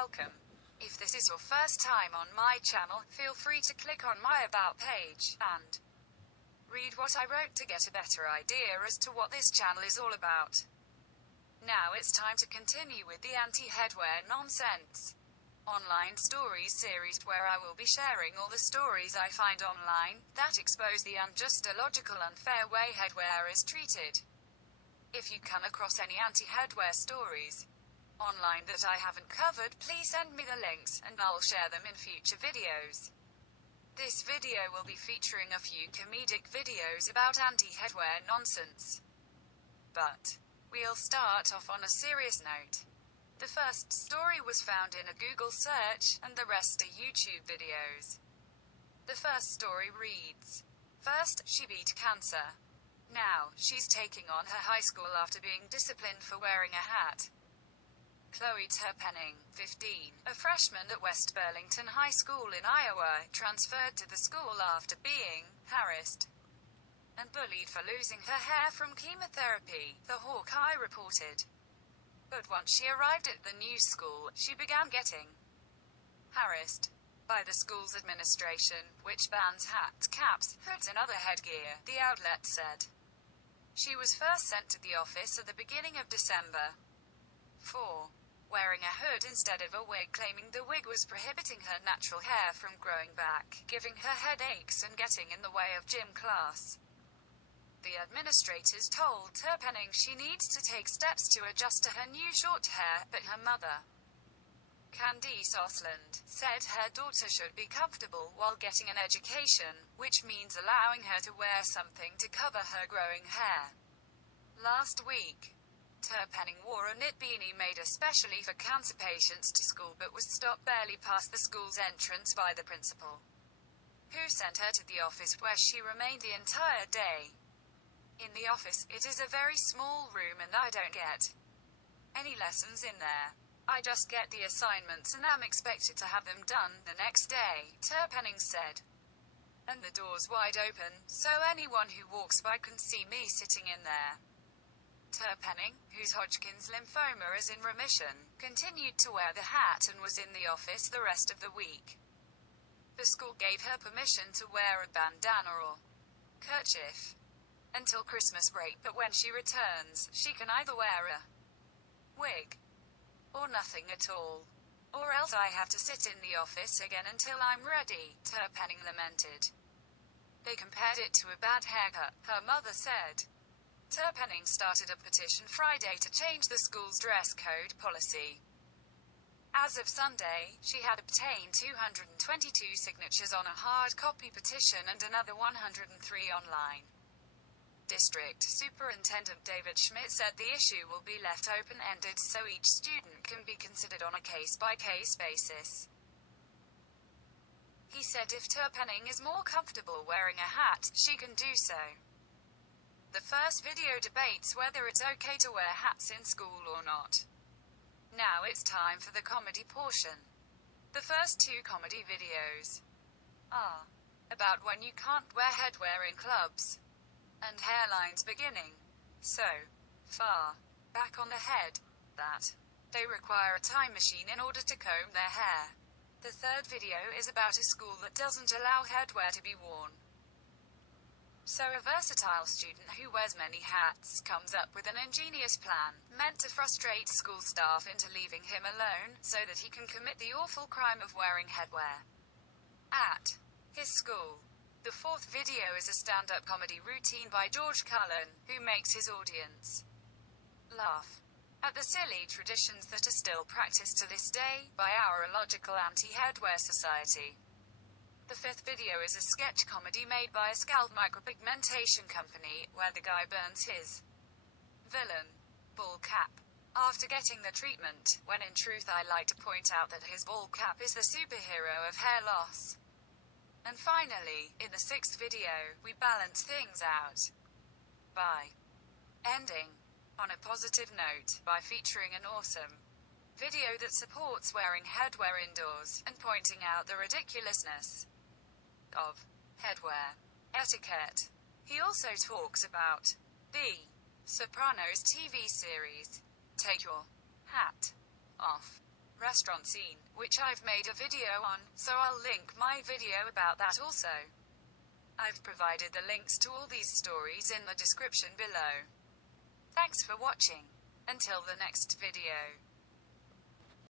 welcome. If this is your first time on my channel, feel free to click on my About page, and read what I wrote to get a better idea as to what this channel is all about. Now it's time to continue with the anti-headwear nonsense online stories series, where I will be sharing all the stories I find online that expose the unjust, illogical, unfair way headwear is treated. If you come across any anti-headwear stories online that I haven't covered, please send me the links, and I'll share them in future videos. This video will be featuring a few comedic videos about anti-headwear nonsense. But we'll start off on a serious note. The first story was found in a Google search, and the rest are YouTube videos. The first story reads, "First, she beat cancer. Now, she's taking on her high school after being disciplined for wearing a hat." Chloe Terpenning, 15, a freshman at West Burlington High School in Iowa, transferred to the school after being harassed and bullied for losing her hair from chemotherapy, the Hawkeye reported. But once she arrived at the new school, she began getting harassed by the school's administration, which bans hats, caps, hoods and other headgear, the outlet said. She was first sent to the office at the beginning of December for wearing a hood instead of a wig, claiming the wig was prohibiting her natural hair from growing back, giving her headaches and getting in the way of gym class. The administrators told Terpenning she needs to take steps to adjust to her new short hair, but her mother, Candice Osland, said her daughter should be comfortable while getting an education, which means allowing her to wear something to cover her growing hair. Last week, Terpenning wore a knit beanie made especially for cancer patients to school, but was stopped barely past the school's entrance by the principal, who sent her to the office, where she remained the entire day. In the office, it is a very small room and I don't get any lessons in there. I just get the assignments and am expected to have them done the next day, Terpenning said. And the door's wide open, so anyone who walks by can see me sitting in there. Terpenning, whose Hodgkin's lymphoma is in remission, continued to wear the hat and was in the office the rest of the week. The school gave her permission to wear a bandana or kerchief until Christmas break, but when she returns, she can either wear a wig or nothing at all. Or else I have to sit in the office again until I'm ready, Terpenning lamented. They compared it to a bad haircut, her mother said. Terpenning started a petition Friday to change the school's dress code policy. As of Sunday, she had obtained 222 signatures on a hard copy petition and another 103 online. District Superintendent David Schmidt said the issue will be left open-ended so each student can be considered on a case-by-case basis. He said if Terpenning is more comfortable wearing a hat, she can do so. The first video debates whether it's okay to wear hats in school or not. Now it's time for the comedy portion. The first two comedy videos are about when you can't wear headwear in clubs and hairlines beginning so far back on the head that they require a time machine in order to comb their hair. The third video is about a school that doesn't allow headwear to be worn. So a versatile student who wears many hats comes up with an ingenious plan, meant to frustrate school staff into leaving him alone, so that he can commit the awful crime of wearing headwear at his school. The fourth video is a stand-up comedy routine by Carlin, who makes his audience laugh at the silly traditions that are still practiced to this day by our illogical anti-headwear society. The fifth video is a sketch comedy made by a scalp micropigmentation company, where the guy burns his villain ball cap after getting the treatment, when in truth I like to point out that his ball cap is the superhero of hair loss. And finally, in the sixth video, we balance things out by ending on a positive note, by featuring an awesome video that supports wearing headwear indoors, and pointing out the ridiculousness of headwear etiquette. He also talks about the Sopranos TV series, Take Your Hat Off, restaurant scene, which I've made a video on, so I'll link my video about that also. I've provided the links to all these stories in the description below. Thanks for watching. Until the next video.